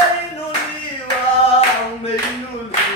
Umeinuliwa, umeinuliwa.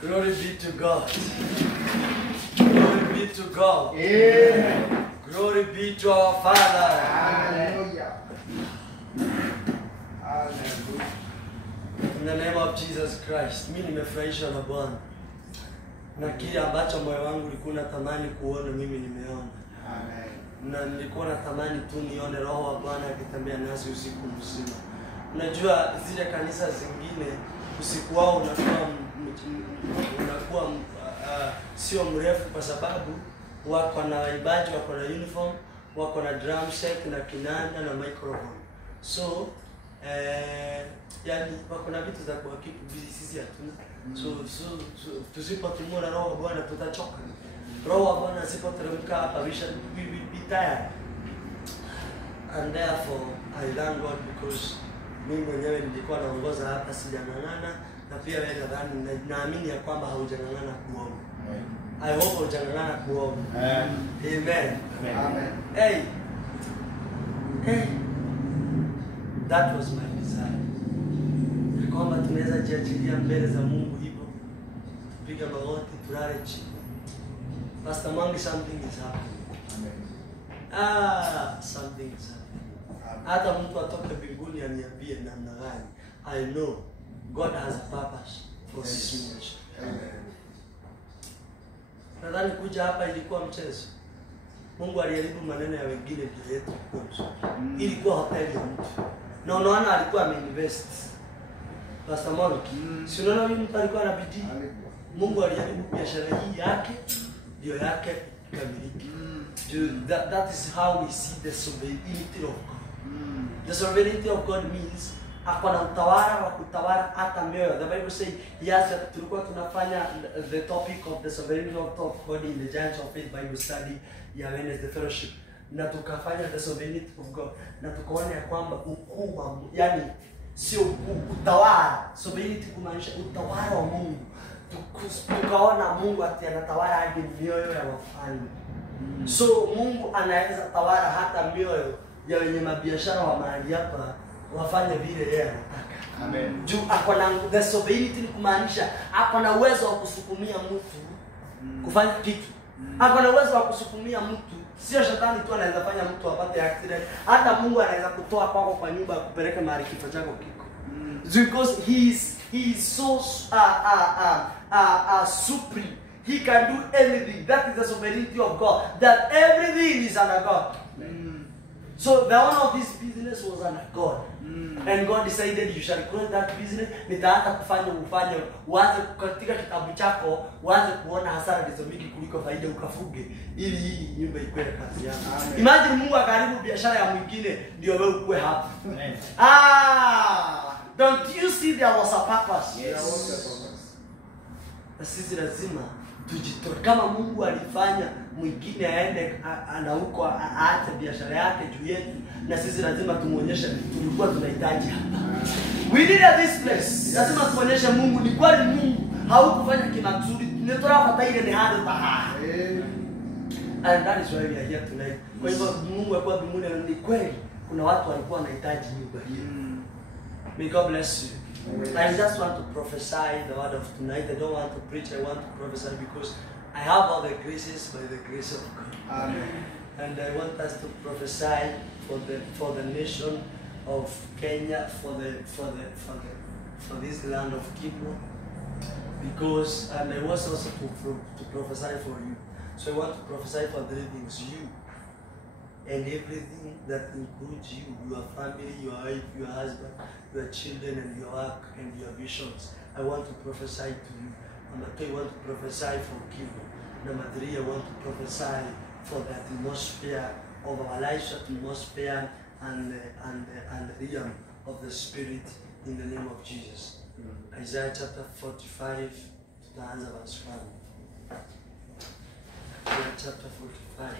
Glory be to God. Glory be to God. Amen. Glory be to our Father. Hallelujah. Hallelujah. In the name of Jesus Christ. Mimi nimefurahishwa na Bwana. Na kile ambacho moyo wangu ulikuwa unatamani kuona mimi nimeona. Amen. Na nilikuwa natamani tu nione Roho wa Bwana akitembea nasi usiku mzima. Unajua zile kanisa zingine usiku wao unakuwa sio mrefu kwa sababu wako na waibaji, wako na uniform, wako na drum set na kinanda na microphone. So yani wako na vitu za kuhakiki busy, sisi hatuna. So tusipotimua na Roho wa Bwana tutachoka. Roho wa Bwana asipoteremka hapa we will be tired. And therefore I thank God because mimi mwenyewe nilikuwa naongoza hapa sijang'ang'ana, na pia wewe nadhani naamini ya kwamba haujang'ang'ana kuomba. I hope hujang'ang'ana kuomba. Amen. Amen. Hey. That was my desire. Kwamba tunaweza jiachilia mbele za Mungu hivyo. Tupiga magoti, tulale chini. Pastor Mangi, something is happening. Amen. Something is happening. Hata mtu atoke mbinguni aniambie namna gani, I know God has a purpose for this ministry. Amen. Nadhani kuja hapa ilikuwa mchezo. Mungu aliharibu maneno ya wengine ndio yetu kwanza. Ilikuwa hoteli ya mtu. Na unaona alikuwa ameinvest. Pastor Mangi, si unaona huyu mtu alikuwa na bidii. Mungu aliharibu biashara hii yake ndio yake kamiliki. That is how we see the sovereignty of God. The sovereignty of God means akona utawala wa kutawala hata mioyo. The Bible says yes, tulikuwa tunafanya the topic of the sovereignty of God in the Giants of Faith Bible study ya Wednesday fellowship, na tukafanya the sovereignty of God, na tukaona ya kwamba ukuu wa, yani sio utawala, sovereignty kumaanisha utawala wa Mungu. Tukaona Mungu ati anatawala hadi mioyo ya wafalme. So Mungu anaweza tawala hata mioyo ya wenye mabiashara wa mahali hapa wafanye vile yeye anataka. Amen. Juu akona the sovereignty kumaanisha akona uwezo wa kusukumia mtu kufanya kitu Ako na uwezo wa kusukumia mtu. Sio shetani tu anaweza fanya mtu apate accident. Hata Mungu anaweza kutoa kwako kwa nyumba kupeleka mahali kifo chako kiko. Because he is so supreme. He can do everything. That is the sovereignty of God. That everything is under God. So the owner of this business was under God. And God decided you shall close that business. Nitaanza kufanya ufanye uanze katika kitabu chako uanze kuona hasara ndizo mingi kuliko faida ukafuge ili hii nyumba ikuwe kazi yako. Imagine Mungu akaribu biashara ya mwingine ndio wewe ukue hapa. Don't you see there was a purpose? There was a purpose. Na sisi lazima tujitoe kama Mungu alifanya mwingine aende ana huko aache biashara yake juu yetu, na sisi lazima tumuonyeshe tulikuwa tunahitaji hapa. We needed this place. Lazima tuonyeshe Mungu ni kweli Mungu haukufanya kimakusudi. Tunatoa hata ile ni hadi taha. And that is why we are here tonight. Kwa hivyo Mungu alikuwa mbinguni ni kweli kuna watu walikuwa wanahitaji nyumba hii. May God bless you. I just want to prophesy the word of tonight. I don't want to preach, I want to prophesy because I have all the graces by the grace of God. Amen. And I want us to prophesy for the nation of Kenya, for this land of Kibro. Because and I was also to prophesy for you. So I want to prophesy for 3 things. You and everything that includes you, your family, your wife, your husband, your children, and your work and your visions. I want to prophesy to you. Number 2, I want to prophesy for Kibro. Number 3, I want to prophesy for the atmosphere of our lives, atmosphere and realm of the Spirit in the name of Jesus. Isaiah chapter 45, tutaanza verse 1. Isaiah chapter 45.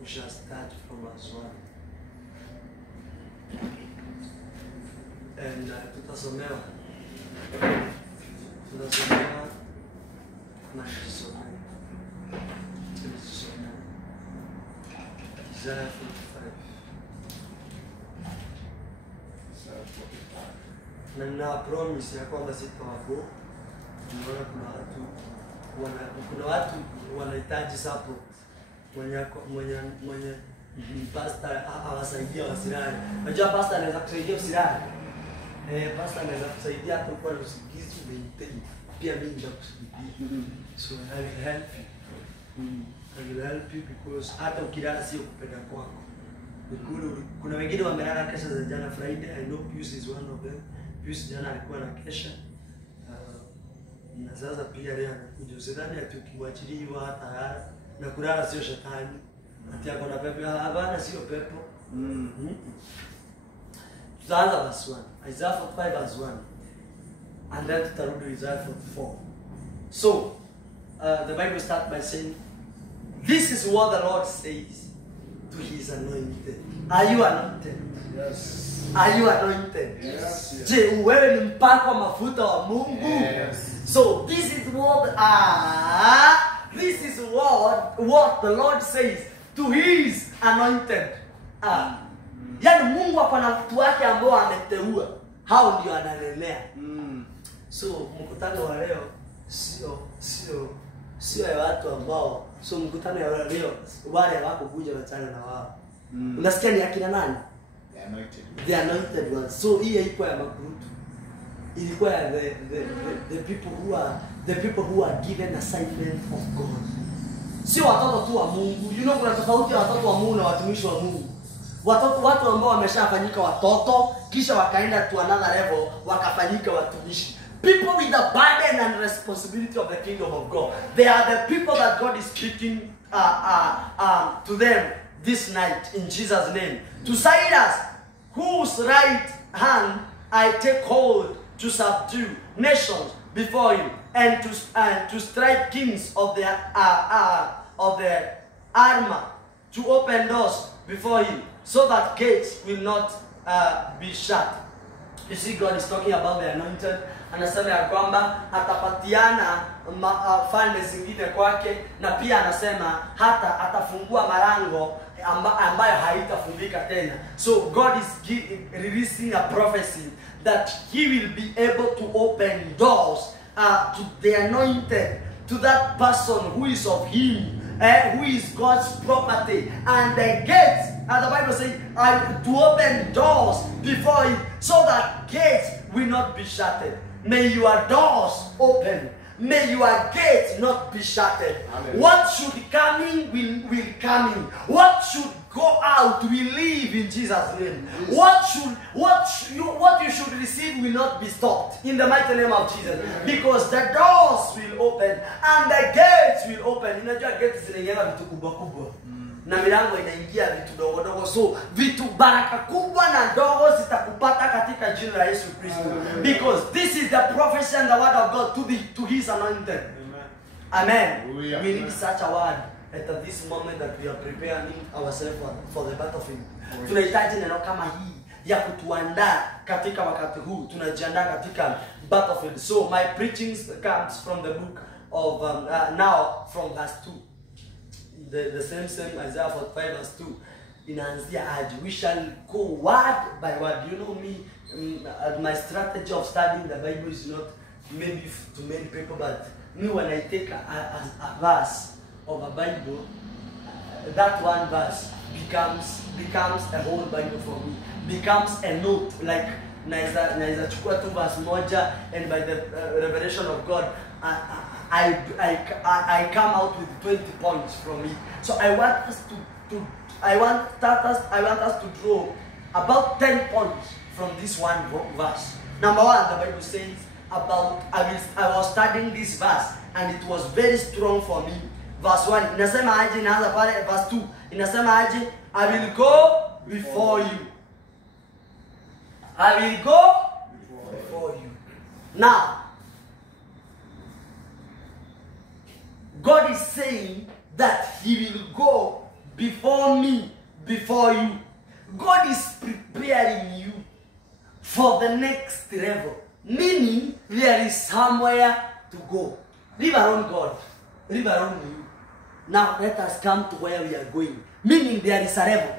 We shall start from verse 1. And tutasomewa na tusomea. Isaiah 45. Na nina promise ya kwamba sitawapo. Tunaona kuna watu wanahitaji support. Mwenye pastor awasaidia wasilale. Unajua pastor anaweza kusaidia usilale. Pastor anaweza kusaidia hapo kwa usingizi maintain. Pia mimi nitakusaidia. So I will help you. I will help you because hata ukilala sio kupenda kwako. Kuna wengine wamelala kesha za jana Friday. I know Pius is one of them. Pius jana alikuwa na kesha. Na sasa pia leo anakuja. Usidhani ati ukimwachilia hata na kulala sio shetani. Ati yako na pepo. Hapana, sio pepo. Tutaanza verse 1. Isaiah 45 verse 1. And then tutarudi Isaiah 44. So, the Bible starts by saying, this is what the Lord says to his anointed. Are you anointed? Yes. Are you anointed? Yes. Je, wewe ni mpako mafuta wa Mungu? Yes. So, this is what the Lord says to his anointed. Yani Mungu hapa na watu wake ambao ameteua. Hao ndio analelea. So mkutano wa leo sio ya watu ambao mkutano ya leo wale wako kuja wachana na wao. Unasikia ni akina nani? The anointed ones. So hii ilikuwa ya makurutu. Ilikuwa ya the people who are given assignment of God. Sio watoto tu wa Mungu. You know kuna tofauti ya watoto wa Mungu na watumishi wa Mungu. Watu ambao wameshafanyika watoto kisha wakaenda to another level wakafanyika watumishi. People with the burden and responsibility of the kingdom of God. They are the people that God is speaking to them this night in Jesus' name. To Cyrus, whose right hand I take hold to subdue nations before you, and to strike kings of the armor, to open doors before you, so that gates will not be shut. You see, God is talking about the anointed. Anasema ya kwamba atapatiana falme zingine kwake, na pia anasema hata atafungua malango ambayo haitafungika tena. So God is releasing a prophecy that he will be able to open doors to the anointed to that person who is of him, who is God's property. And the gates, and the Bible says, to open doors before him, so that gates will not be shuttered. May your doors open. May your gates not be shattered. Amen. What should come in will come in. What should go out will leave in Jesus' name. Yes. What you should receive will not be stopped in the mighty name of Jesus. Because the doors will open and the gates will open. Unajua gates zinaingia vitu kubwa kubwa. Na milango inaingia vitu dogo dogo. So vitu baraka kubwa na dogo zitakupata katika jina la Yesu Kristo. Because this is the prophecy and the word of God to his anointed. Amen. Hallelujah. We need such a word at this moment that we are preparing ourselves for the battlefield. Tunahitaji neno kama hii ya kutuandaa katika wakati huu. Tunajiandaa katika battlefield. So my preaching comes from the book of now from verse 2. The same Isaiah 45 verse 2. Inaanzia aje. We shall go word by word. You know me, my strategy of studying the Bible is not maybe to many people, but me when I take a verse of a Bible, that one verse becomes a whole Bible for me. Becomes a note, like naweza chukua tu verse moja, and by the revelation of God, I come out with 20 points from it. So I want us to draw about 10 points from this one verse. Number one, the Bible says about I was studying this verse and it was very strong for me. Verse 1 inasema aje, inaanza pale. Verse 2 inasema aje, I will go before you. I will go before you. Now God is saying that he will go before me, before you. God is preparing you for the next level. Meaning, there is somewhere to go. Leave alone God. Leave alone you. Now, let us come to where we are going. Meaning, there is a level.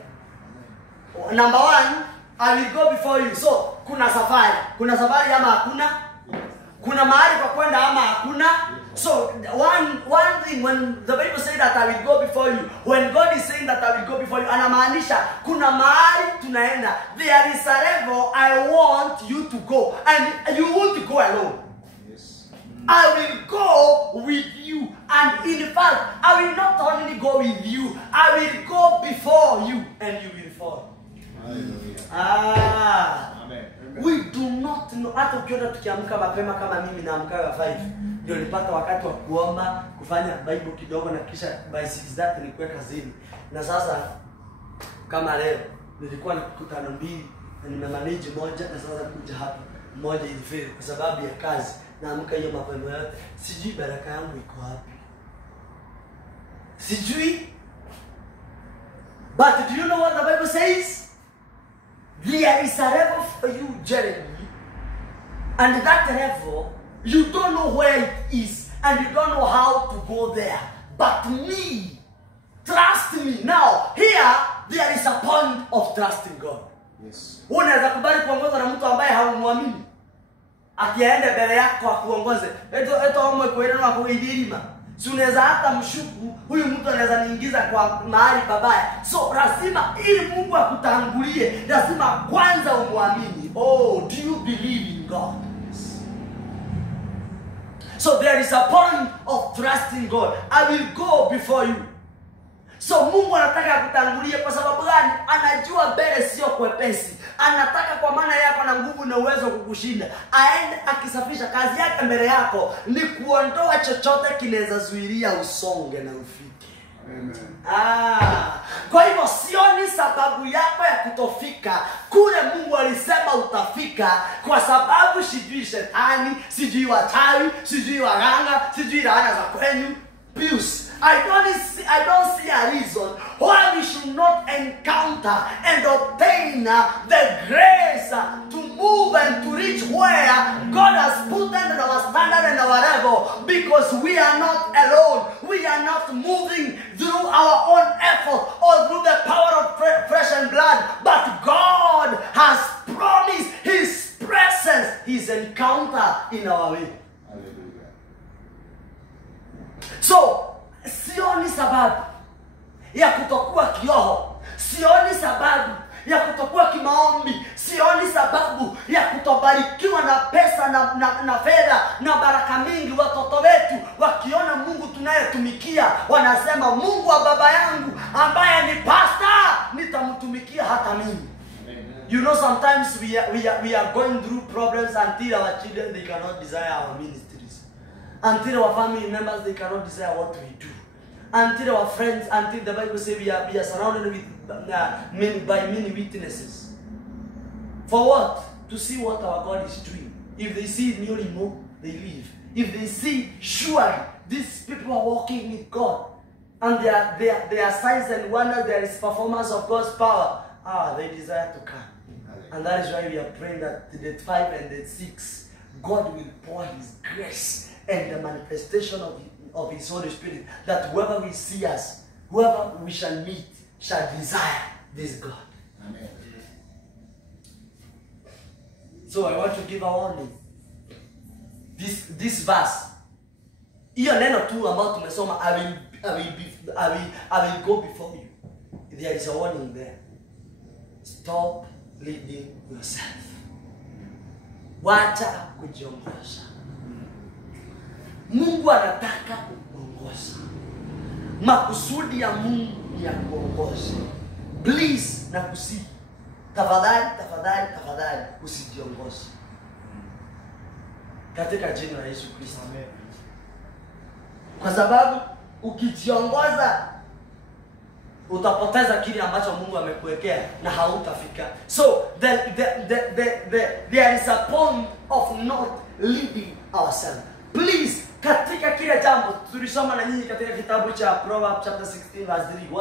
Number one, I will go before you. So, kuna safari. Kuna safari ama hakuna? Kuna mahali pa kwenda ama hakuna? So, one thing, when the Bible says that I will go before you, when God is saying that I will go before you, anamaanisha kuna mahali tunaenda. There is a level I want you to go, and you won't go alone. Yes. I will go with you, and in fact, I will not only go with you, I will go before you, and you will fall. Hallelujah. Amen. We do not know. Hata ukiona tukiamka mapema kama mimi naamka 5, ndio nilipata wakati wa kuomba, kufanya Bible kidogo, na kisha by 6:30 nilikuwa kazini. Na sasa kama leo nilikuwa na mkutano 2 na nimemanage moja, na sasa kuja hapa moja ilifeli kwa sababu ya kazi. Naamka hiyo mapema yote, sijui baraka yangu iko wapi. Sijui. But do you know what the Bible says? There is a level for you, Jeremy, and that level, you don't know where it is, and you don't know how to go there. But me, trust me. Now, here, there is a point of trusting God. Yes. Unaweza kubali kuongozwa na mtu ambaye haumwamini. Akiende mbele yako akuongoze. Eto omwe kwenda na kuidirima. Si unaweza hata mshuku, huyu mtu anaweza niingiza kwa mahali babaya. So lazima ili Mungu akutangulie, lazima kwanza umwamini. Oh, do you believe in God? So there is a point of trusting God. I will go before you. So Mungu anataka akutangulie kwa sababu gani? Anajua mbele sio kwepesi. Anataka kwa maana yako na nguvu na uwezo kukushinda. Aende akisafisha. Kazi yake mbele yako ni kuondoa chochote kinaweza zuilia usonge na ufike. Amen. Kwa hivyo sioni sababu yako ya kutofika kule Mungu alisema utafika, kwa sababu sijui shetani, sijui wachawi, sijui waganga, sijui laana za kwenu. Pius, I don't see a reason why we should not encounter and obtain the grace to move and to reach where God has put under our standard and our level, because we are not alone. We are not moving through our own effort or through the power of flesh and blood, but God has promised His presence, His encounter in our way. Hallelujah. kiroho. Sioni sababu ya kutokuwa kimaombi. Sioni sababu ya kutobarikiwa na pesa na fedha na baraka mingi. Watoto wetu wakiona Mungu tunayetumikia wanasema, Mungu wa baba yangu ambaye ni pastor, nitamtumikia hata mimi. You know, sometimes we are going through problems until our children, they cannot desire our ministries. Until our family members, they cannot desire what we do. Until our friends, until the Bible says we are surrounded with by many witnesses. For what? To see what our God is doing. If they see it newly more, they leave. If they see, surely these people are walking with God, and there are signs and wonders, there is performance of God's power, they desire to come. And that is why we are praying that the 5 and the 6, God will pour His grace and the manifestation of His Holy Spirit, that whoever will see us, whoever we shall meet, shall desire this God. Amen. So I want to give a warning. This verse, hiyo neno tu ambao tumesoma, I will go before you. There is a warning there. Stop leading yourself. Wacha kujiongoza. Mungu anataka kuongoza. Makusudi ya Mungu ni ya kuongoza. Please, na kusi. Tafadhali usijiongoze. Katika jina la Yesu Kristo. Amen. Kwa sababu ukijiongoza utapoteza kile ambacho Mungu amekuwekea na hautafika. So there is a point of not leading ourselves. Please, katika kila jambo tulisoma na nyinyi katika kitabu cha Proverbs chapter 16 verse 3.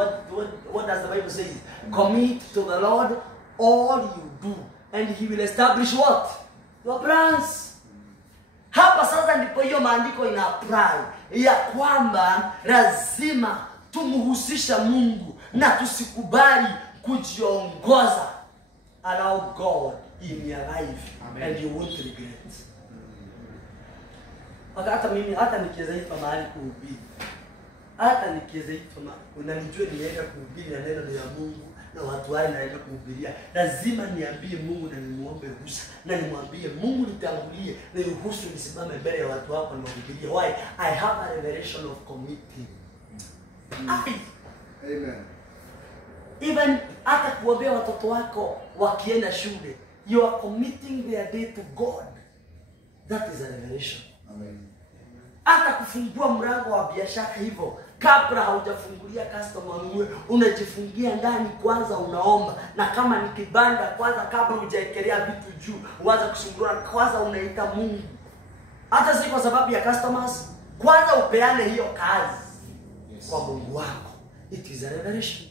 What does the Bible say? Commit to the Lord all you do, and He will establish what? Your plans. Hapa sasa ndipo hiyo maandiko ina apply ya kwamba lazima tumhusisha Mungu na tusikubali kujiongoza. Allow God in your life. Amen. And you won't regret. Hata nikiweza hipa mahali kuhubiri. Hata nikiweza hipa mahali, unanijua nienda kuhubiri na neno la Mungu na watu wale naenda kuhubiria, lazima niambie Mungu na nimuombe ruhusa na nimwambie Mungu nitangulie na ruhusu nisimame mbele ya watu wako na kuhubiria. Why? I have a revelation of committing. Amen. Even hata kuombea watoto wako wakienda shule, you are committing their day to God. That is a revelation. Amen. Hata kufungua mlango wa biashara hivyo, kabla haujafungulia customer unajifungia ndani kwanza, unaomba. Na kama ni kibanda kwanza, kabla hujaekelea vitu juu, uanze kusungura kwanza, unaita Mungu. Hata si kwa sababu ya customers, kwanza upeane hiyo kazi. Yes. Kwa Mungu wako. It is a revelation.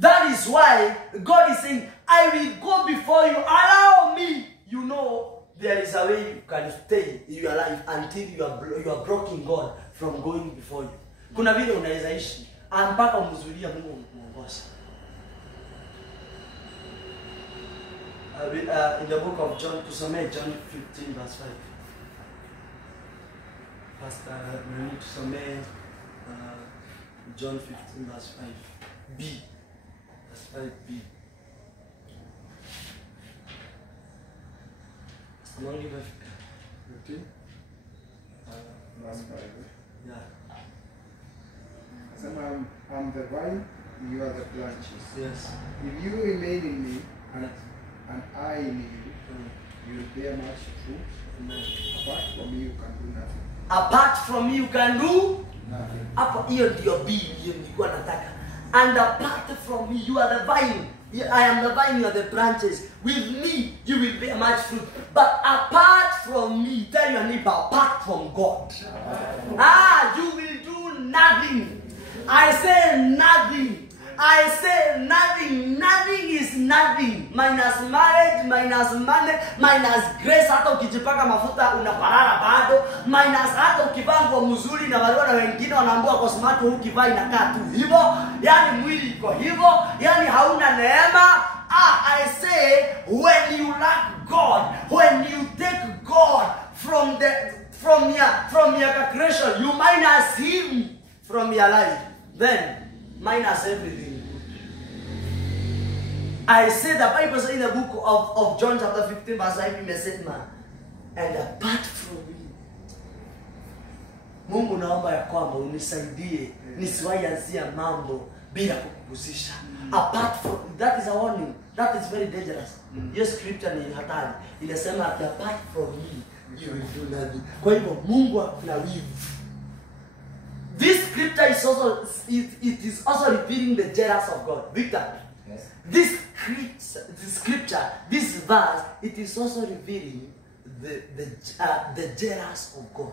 That is why God is saying, I will go before you. Allow me. You know, there is a way you can stay in your life until you are blocking God from going before you. Kuna vile unaweza ishi mpaka umzuilia Mungu kuongoza. In the book of John, tusome John 15 verse 5. Pastor, we need to tusome John 15 verse 5b. Verse 5b. Among you 15? Verse 5. Yeah. So I'm the vine, you are the branches. Yes. If you remain in me and I in you, you will bear much fruit. Amen. Apart from me, you can do nothing. Apart from me, you can do nothing. Hapo hiyo ndio B nilikuwa nataka. And apart from me, you are the vine. I am the vine, you are the branches. With me, you will bear much fruit. But apart from me, tell your neighbor, apart from God, you will do nothing. I say nothing. I say nothing. Nothing is nothing. Minus marriage, minus money, minus grace. Hata ukijipaka mafuta unaparara bado. Minus hata ukivaa nguo mzuri na wale wengine wanaambiwa kwa smart ukivaa inakaa tu hivyo. Yani mwili iko hivyo. Yani hauna neema. I say when you lack God, when you take God from your creation, you minus Him from your life. then minus everything good. I say the Bible says in the book of John chapter 15 verse 5 imesema, and apart from me, Mungu naomba ya kwamba unisaidie nisiwahi anzia mambo bila kukugusisha. Apart from, that is a warning. That is very dangerous. Hiyo scripture ni hatari. Inasema apart from me you will do nothing. Kwa hivyo Mungu ana wivu. This scripture is also it is also revealing the jealous of God. Victor. Yes. This scripture, this verse, it is also revealing the jealous of God.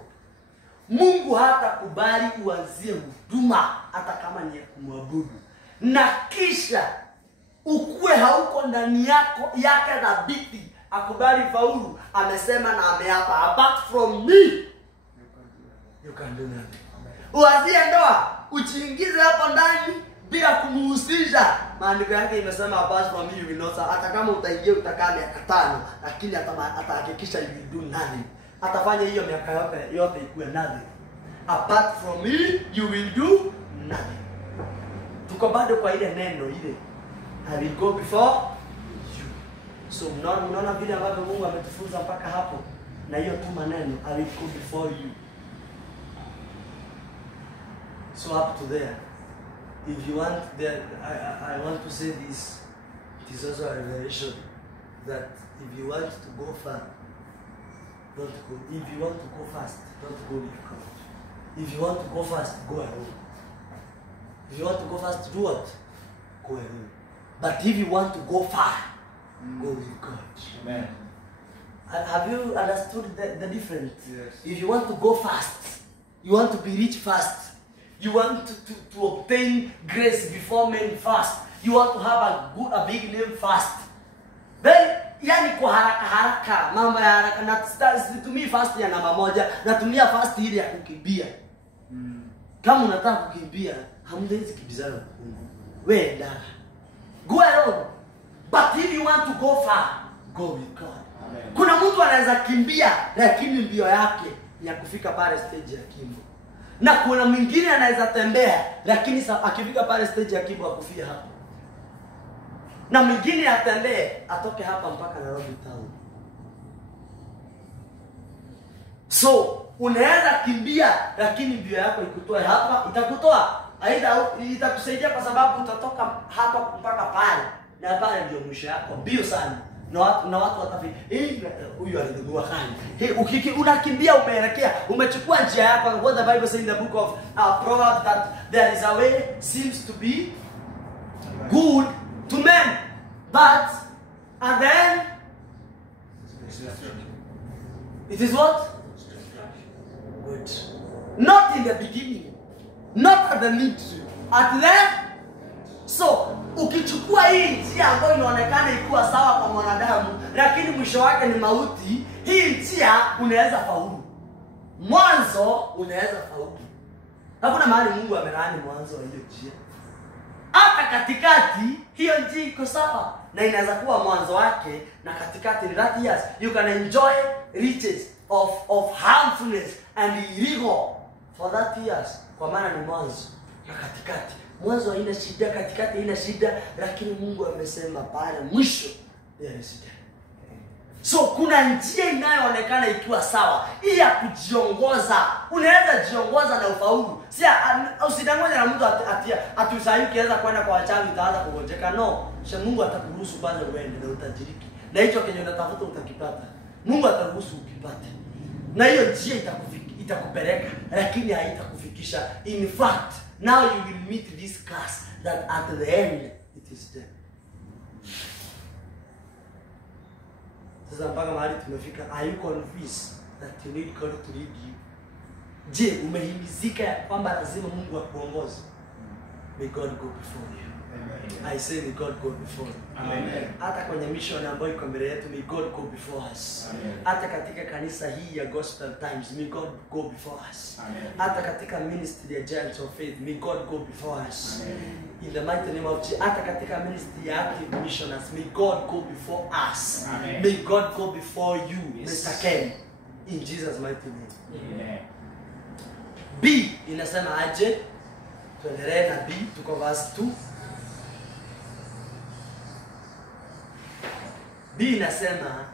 Mungu hatakubali uanzie huduma hata kama ni ya kumwabudu, na kisha ukue hauko ndani yake dhabiti akubali faulu. Amesema na ameapa, apart from me you can do nothing. Uanzie ndoa uchiingize hapo ndani bila kumuhusisha. Maandiko yake imesema apart from me you will not. Hata kama utaingia utakaa miaka 5, lakini atahakikisha you will do nothing. Atafanya hiyo miaka yote ikuwe nothing. Apart from me you will do nothing. Tuko bado kwa ile neno ile, I will go before you. So mnaona vile ambavyo Mungu ametufunza mpaka hapo, na hiyo tu maneno, I will go before you. So up to there, if you want that, I want to say this, it is also a revelation that if you want to go far, don't go. If you want to go fast, don't go with God. If you want to go fast, go alone. If you want to go fast, do what? Go alone. But if you want to go far, go with God. Amen. Have you understood the difference? Yes. If you want to go fast, you want to be rich fast, you want to obtain grace before men fast, you want to have a big name fast, then yani kwa haraka mambo ya haraka, na situmii fast ya namba moja, natumia fast ile ya kukimbia. Kama unataka kukimbia, hamwezi kimbizana na Mungu. Wewe ndaka. Go alone. But if you want to go far, go with God. Amen. Kuna mtu anaweza kimbia lakini mbio yake ni ya kufika pale stage ya kimbo. Na kuna mwingine anaweza tembea lakini akifika pale stage ya kimbo akufia hapo. Na mwingine atembee atoke hapa mpaka Nairobi town. So unaweza kimbia lakini mbio yako ikutoe hapa, itakutoa. Aidha itakusaidia kwa sababu utatoka hapa mpaka pale. Na pale ndio mwisho yako. Mbio sana. Na watu watafiki, huyu alidugua kani. Unakimbia umeelekea, umechukua njia yako. What the Bible says in the book of Proverbs, that there is a way seems to be good to men, but at the end it is what? Good. Not in the beginning, not at the middle, at the end. So ukichukua hii njia ambayo inaonekana ikuwa sawa kwa mwanadamu lakini mwisho wake ni mauti, hii njia unaweza faulu. Mwanzo unaweza faulu. Hakuna mahali Mungu amelaani mwanzo wa hiyo njia. Hata katikati hiyo njia iko sawa, na inaweza kuwa mwanzo wake na katikati ni that years you can enjoy riches of harmfulness and illegal for that years, kwa maana ni mwanzo na katikati. Mwanzo haina shida, katikati haina shida, lakini Mungu amesema pale mwisho there is shida. So kuna njia inayoonekana ikiwa sawa, hii ya kujiongoza. Unaweza jiongoza na ufaulu. Si usidanganye na mtu atusayu kiweza kwenda kwa wachawi utaanza kugonjeka. No, Mungu atakuruhusu kwanza uende na utajiriki. Na hicho kenye unatafuta utakipata. Mungu ataruhusu ukipate. Na hiyo njia itakupeleka, lakini haitakufikisha. In fact, now you will meet this class that at the end it is there. Sasa mpaka mahali tumefika, are you convinced that you need God to lead you? Je, umehimizika ya kwamba lazima Mungu akuongoze? May God go before you. Amen. I say may God go before you. Amen. Hata kwenye mission ambayo iko mbele yetu, may God go before us. Amen. Hata katika kanisa hii ya Gospel Times, may God go before us. Amen. Hata katika ministry ya Giants of Faith, may God go before us. Amen. In the mighty name of Jesus. Hata katika ministry ya Active Missioners, may God go before us. Amen. May God go before you, yes. Mr. Ken. In Jesus' mighty name. Amen. B inasema aje? Tuendelee na B, tuko verse 2. B inasema,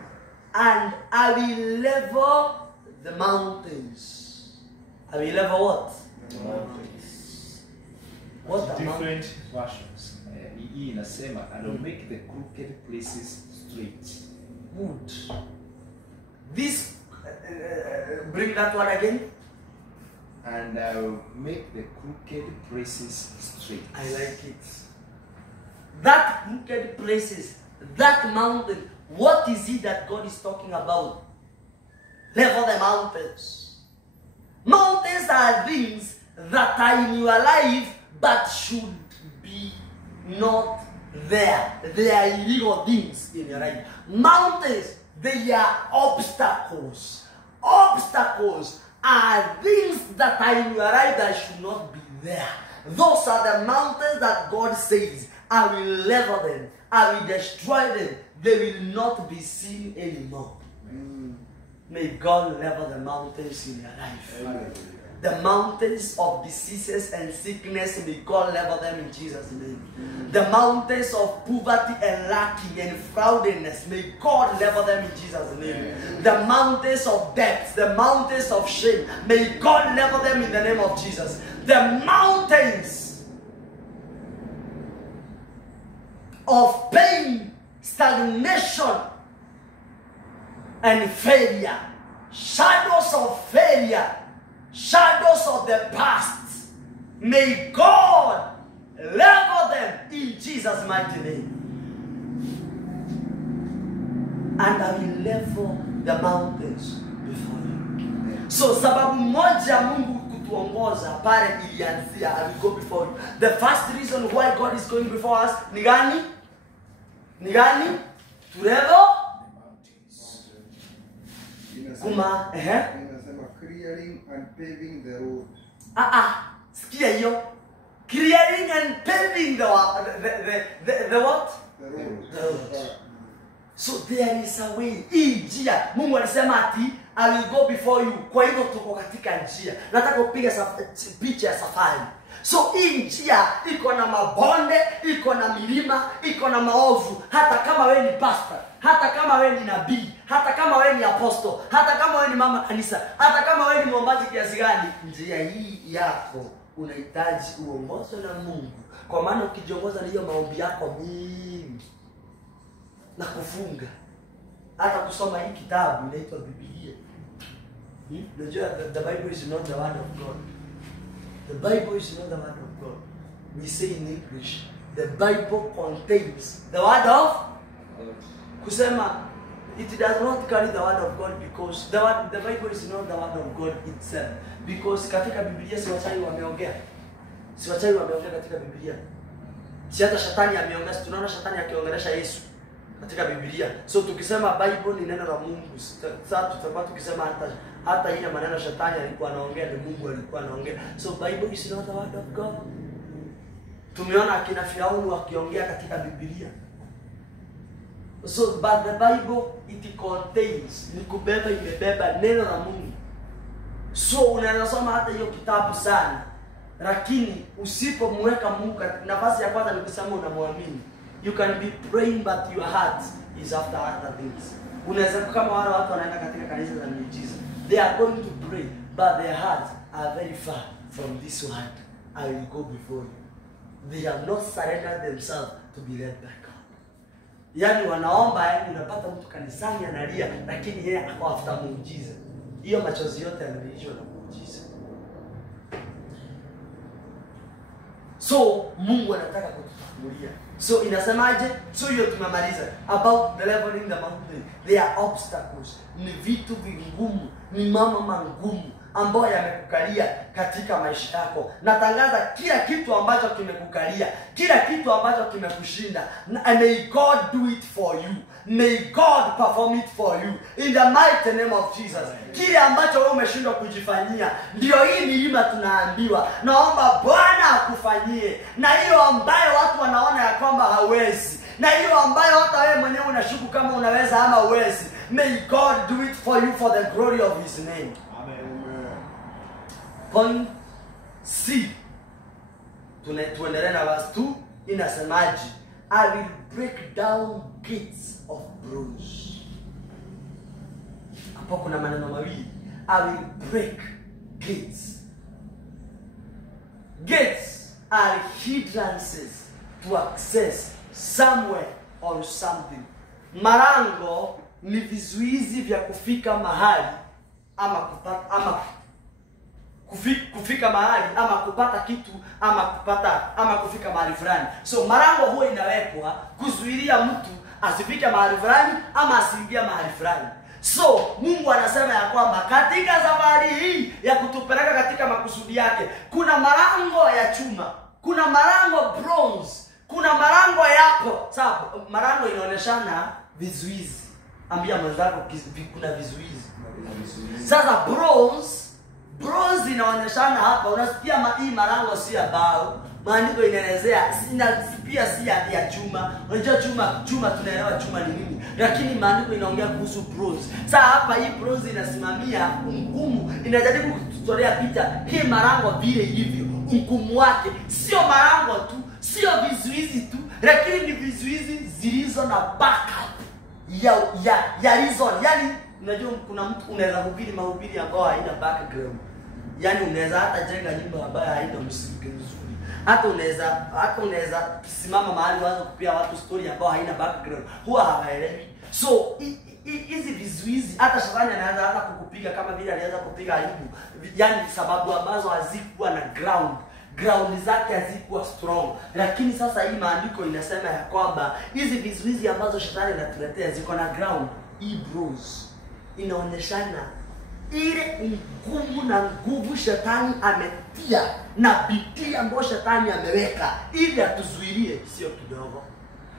and I will level the mountains. I will level what? The mountains. What the Different versions. Hii inasema, and I'll make the crooked places straight. Good. This, bring that one again. And I'll make the crooked places straight. I like it. That crooked places, that mountain, what is it that God is talking about? Level the mountains. Mountains are things that are in your life but should be not there. They are illegal things in your life. Mountains, they are obstacles. Obstacles are things that are in your life that should not be there. Those are the mountains that God says, I will level them, I will destroy them. They will not be seen anymore. May God level the mountains in your life. Amen. The mountains of diseases and sickness, may God level them in Jesus' name. The mountains of poverty and lacking and fraudulence, may God level them in Jesus' name. The mountains of death, the mountains of shame, may God level them in the name of Jesus. The mountains of pain, stagnation, and failure, shadows of failure, shadows of the past, may God level them in Jesus' mighty name. And I will level the mountains before you. So sababu moja Mungu kutuongoza pale ilianzia, I will go before you. The first reason why God is going before us ni gani? Ni gani? To level kuma Inasema clearing and paving the road. Sikia hiyo. Clearing and paving the what? The road. The road. So there is a way. Hii njia Mungu alisema ati I will go before you. Kwa hivyo tuko katika njia. Nataka upige picha ya safari. So hii njia iko na mabonde, iko na milima, iko na maovu. Hata kama wewe ni pastor, hata kama wewe ni nabii, hata kama wewe ni apostle, hata kama wewe ni mama kanisa, hata kama wewe ni mwombaji kiasi gani, njia hii yako unahitaji uongozwe na Mungu. Kwa maana ukijiongoza na hiyo maombi yako mingi na kufunga, hata kusoma hii kitabu inaitwa Biblia. Unajua the Bible is not the word of God. The Bible is not the word of God. We say in English, the Bible contains the word of kusema, it does not carry the word of God because the Bible is not the word of God itself. Because katika Biblia si wachawi wameongea. Si wachawi wameongea katika Biblia. Si hata shetani ameongea. Tunaona shetani akiongelesha Yesu katika Biblia. So tukisema Bible ni neno la Mungu, sasa tutakuwa tukisema hata ile maneno shetani alikuwa anaongea ni Mungu alikuwa anaongea. So Bible is not the word of God. Tumeona akina Firauni wakiongea katika Biblia. So but the Bible it contains, ni kubeba imebeba neno la Mungu. So unaweza soma hata hiyo kitabu sana, lakini usipomweka Mungu nafasi ya kwanza ni kusema unamwamini. You can be praying but your heart is after other things. Unaweza kama wale watu wanaenda katika kanisa za miujiza. They are going to pray but their hearts are very far from this word. I will go before you. They have not surrendered themselves to be led by God. Yani wanaomba, yani unapata mtu kanisani analia lakini yeye ako after muujiza. Hiyo machozi yote yanaishwa na muujiza. So Mungu anataka kutufungulia. So inasemaje? So hiyo tumemaliza about the leveling the mountain. There are obstacles. Ni vitu vigumu, ni mambo magumu ambayo yamekukalia katika maisha yako. Natangaza kila kitu ambacho kimekukalia, kila kitu ambacho kimekushinda, may God do it for you. May God perform it for you in the mighty name of Jesus. Kile ambacho wewe umeshindwa kujifanyia, ndio hii milima tunaambiwa, naomba Bwana akufanyie. Na hiyo ambayo watu wanaona ya kwamba hawezi, na hiyo ambayo hata wewe mwenyewe unashuku kama unaweza ama huwezi, may God do it for you for the glory of his name. Amen. Point C. tuendelee na verse 2 inasemaje? I will break down gates of bronze. Hapo kuna maneno mawili. I will break gates. Gates are hindrances to access somewhere or something. Malango ni vizuizi vya kufika mahali ama kupata kufika mahali ama kupata kitu ama kufika mahali fulani. So malango huwa inawekwa kuzuilia mtu asifike mahali fulani ama asiingie mahali fulani. So Mungu anasema ya kwamba katika safari hii ya kutupeleka katika makusudi yake, kuna malango ya chuma, kuna malango bronze, kuna malango yapo. Sababu malango inaoneshana vizuizi. Ambia mwenzako kuna vizuizi. Sasa bronze inaonyeshana hapa. Unasikia hii malango si ya bao. Maandiko inaelezea pia si ya chuma. Unajua chuma tunaelewa chuma ni nini. Lakini maandiko inaongea kuhusu bronze. Sasa hapa hii bronze inasimamia ngumu. Inajaribu kututolea picha hii malango vile ilivyo. Ngumu wake sio malango tu, sio vizuizi tu, lakini ni vizuizi zilizo na backup ya reason. Yani unajua kuna mtu unaweza kuhubiri mahubiri ambayo haina background. Yani unaweza hata jenga nyumba ambayo haina msingi mzuri. Hata unaweza kusimama mahali waanze kupia watu story ambayo haina background. Huwa hawaelewi. So hizi vizuizi hata shetani anaanza hata kukupiga kama vile alianza kupiga Ayubu. Yani sababu ambazo hazikuwa na ground zake hazikuwa strong. Lakini sasa hii maandiko inasema ya kwamba hizi vizuizi ambazo shetani anatuletea ziko na ground. Hii bronze inaonyeshana ile nguvu na nguvu shetani ametia na bidii ambayo shetani ameweka ili atuzuilie sio kidogo.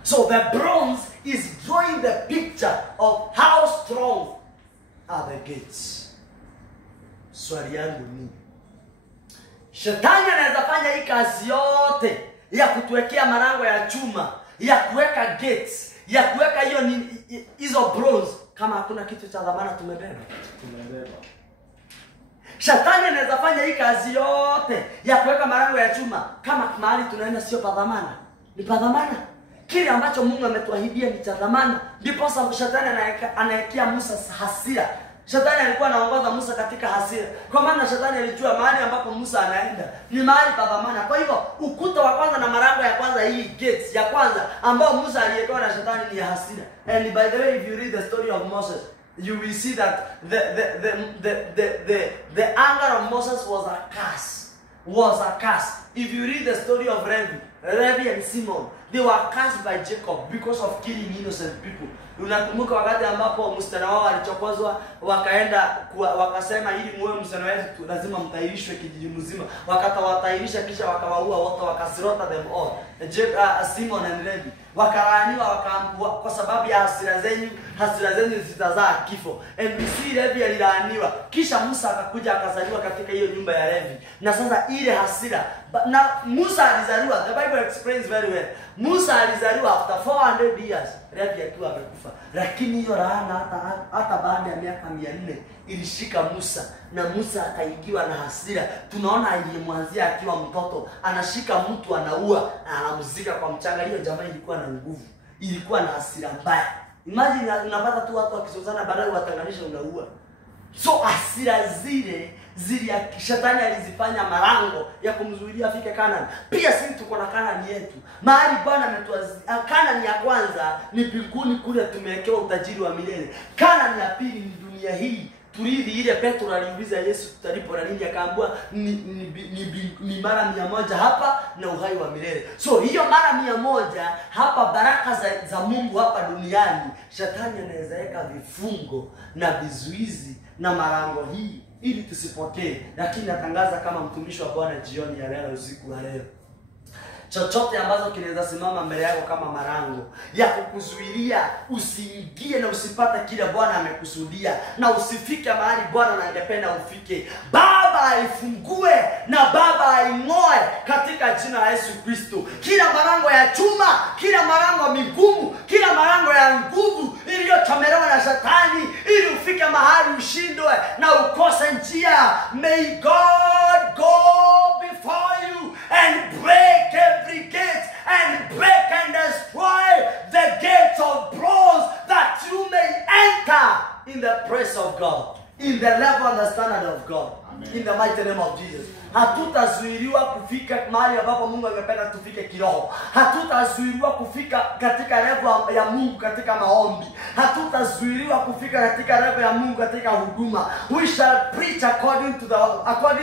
So the bronze is drawing the picture of how strong are the gates. Swali yangu ni, shetani anaweza fanya hii kazi yote ya kutuwekea malango ya chuma, ya kuweka gates, ya kuweka hizo bronze kama hakuna kitu cha dhamana tumebeba? Shetani anaweza fanya hii kazi yote ya kuweka malango ya chuma kama mahali tunaenda sio pa dhamana? Ni pa dhamana. Kile ambacho Mungu ametuahidia ni cha dhamana. Ndipo shetani anaekea Musa hasira. Shetani alikuwa anaongoza Musa katika hasira. Kwa maana shetani alijua mahali ambapo Musa anaenda ni mahali pa dhamana. Kwa hivyo ukuta wa kwanza na malango ya kwanza, hii gates ya kwanza ambao Musa aliyekewa na shetani ni ya hasira. And by the way, if you read the story of Moses, you will see that the anger of Moses was a curse. If you read the story of Levi and Simon, they were cursed by Jacob because of killing innocent people. Unakumbuka wakati ambapo msichana wao alichokozwa, wakasema ili muwe msichana wetu lazima mtahirishwe kijiji mzima. Wakatawatahirisha kisha wakawaua wote, wakasirota them all. Simon and Levi wakalaaniwa, wakaambiwa kwa sababu ya hasira zenyu zitazaa kifo. And we see Levi alilaaniwa. Kisha Musa akakuja akazaliwa katika hiyo nyumba ya Levi. Na sasa ile hasira na Musa alizaliwa, the Bible explains very well. Musa alizaliwa after 400 years, Levi akiwa amekufa. Lakini hiyo laana hata baada ya miaka 400 ilishika Musa, na Musa akaingiwa na hasira. Tunaona aliyemwanzia akiwa mtoto, anashika mtu anaua, anamzika kwa mchanga. Hiyo jamaa ilikuwa na nguvu, ilikuwa na hasira mbaya. Imagine unapata tu watu wakisozana baadaye watanganisha unaua. So hasira zile shetani alizifanya malango ya kumzuilia afike Kanani. Pia sisi tuko na Kanani yetu. Mahali Bwana ametuazia. Kanani ya kwanza ni mbinguni, kule tumewekewa utajiri wa milele. Kanani ya pili ni dunia hii. Turithi ile Petro aliuliza Yesu tutalipo na nini, akaambiwa ni mara 100 hapa na uhai wa milele. So hiyo mara 100 hapa, baraka za Mungu hapa duniani. Shetani anaweza weka vifungo na vizuizi na malango hii ili tusipotee. Lakini natangaza kama mtumishi wa Bwana jioni ya leo, usiku wa leo, chochote ambazo kinaweza simama mbele yako kama malango ya kukuzuilia usiingie na usipate kile Bwana amekusudia na usifike mahali Bwana angependa ufike, Baba aifungue na Baba aing'oe katika jina la Yesu Kristo. Kila malango ya chuma, kila malango migumu, kila malango ya nguvu iliyochomelewa na shetani ili ufike mahali ushindwe na ukose njia, may God go before you and break in the level and the standard of God. Amen. In the mighty name of Jesus. Hatutazuiliwa kufika mahali ambapo Mungu angependa tufike kiroho. Hatutazuiliwa kufika katika level ya Mungu katika maombi. Hatutazuiliwa kufika katika level ya Mungu katika huduma. We shall preach according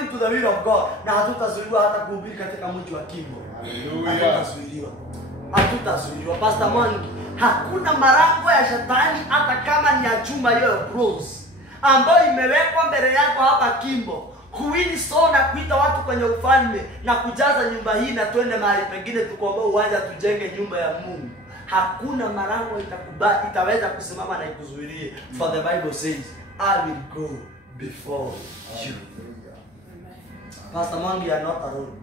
to the will of God. Na hatutazuiliwa hata kuhubiri katika mji wa Kimbo. Hatutazuiliwa. Hatutazuiliwa. Pastor Mwangi, hakuna marango ya shetani hata kama ni ya chuma hiyo bronze ambayo imewekwa mbele yako hapa Kimbo kuwini so na kuita watu kwenye ufalme na kujaza nyumba hii na twende mahali pengine tukombe uwanja tujenge nyumba ya Mungu. Hakuna marango itaweza kusimama na ikuzuilie. For the Bible says, I will go before you. Pastor Mwangi, you are not alone.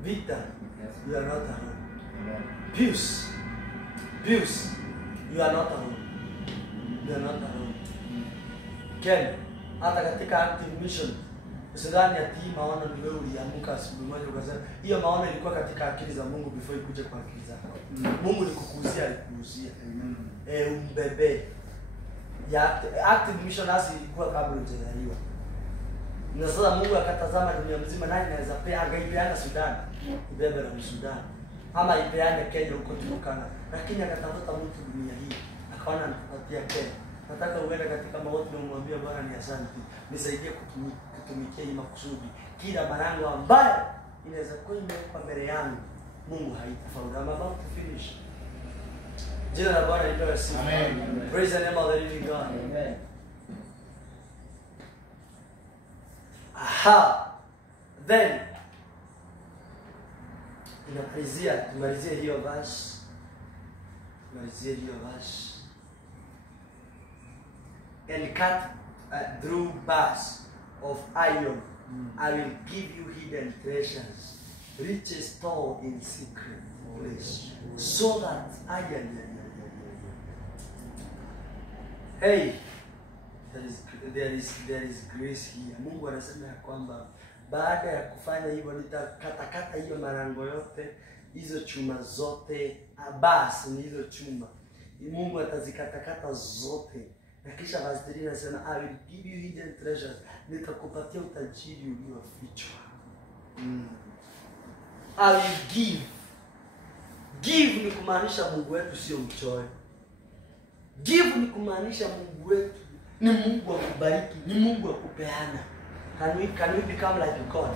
Victor, you are not alone. Pius, you are not alone. You are not alone. Ken, hata katika active mission, usidhani ati maono ni wewe uliamuka asubuhi moja ukasema hiyo maono ilikuwa katika akili za Mungu before ikuje kwa akili zako. Mungu alikukuuzia, alikuuzia. Umbebe. Ya active mission hasi ilikuwa kabla hujazaliwa. Na sasa Mungu akatazama dunia mzima, nani anaweza pea, angeipeana Sudan, ibebe na Sudan. Ama ipeane Kenya huko Turkana. Lakini akatafuta mtu dunia hii. Akaona anapatia Kenya. Nataka uende katika maombi na umwambie Bwana ni asante. Nisaidie kutumikia hii makusudi. Kila marango ambayo inaweza kuwa imewekwa mbele yangu, Mungu haitafaulu. I'm about to finish. Jina la Bwana lipewe sifa. Amen. Praise the name of the living God. Amen. Aha. Then tumalizie hiyo verse. And cut through bars of iron, I will give you hidden treasures, riches stored in secret place, so that hey, there is grace here. Mungu anasema ya kwamba baada ya kufanya hivyo nitakatakata hiyo marango yote, hizo chuma zote, basi ni hizo chuma. Mungu atazikatakata zote. Na kisha verse 3 inasema I will give you hidden treasures. Nitakupatia utajiri uliofichwa. I will give. Give ni kumaanisha Mungu wetu sio mchoyo. Give ni kumaanisha Mungu wetu ni Mungu wa kubariki, ni Mungu wa kupeana. Can we become like God?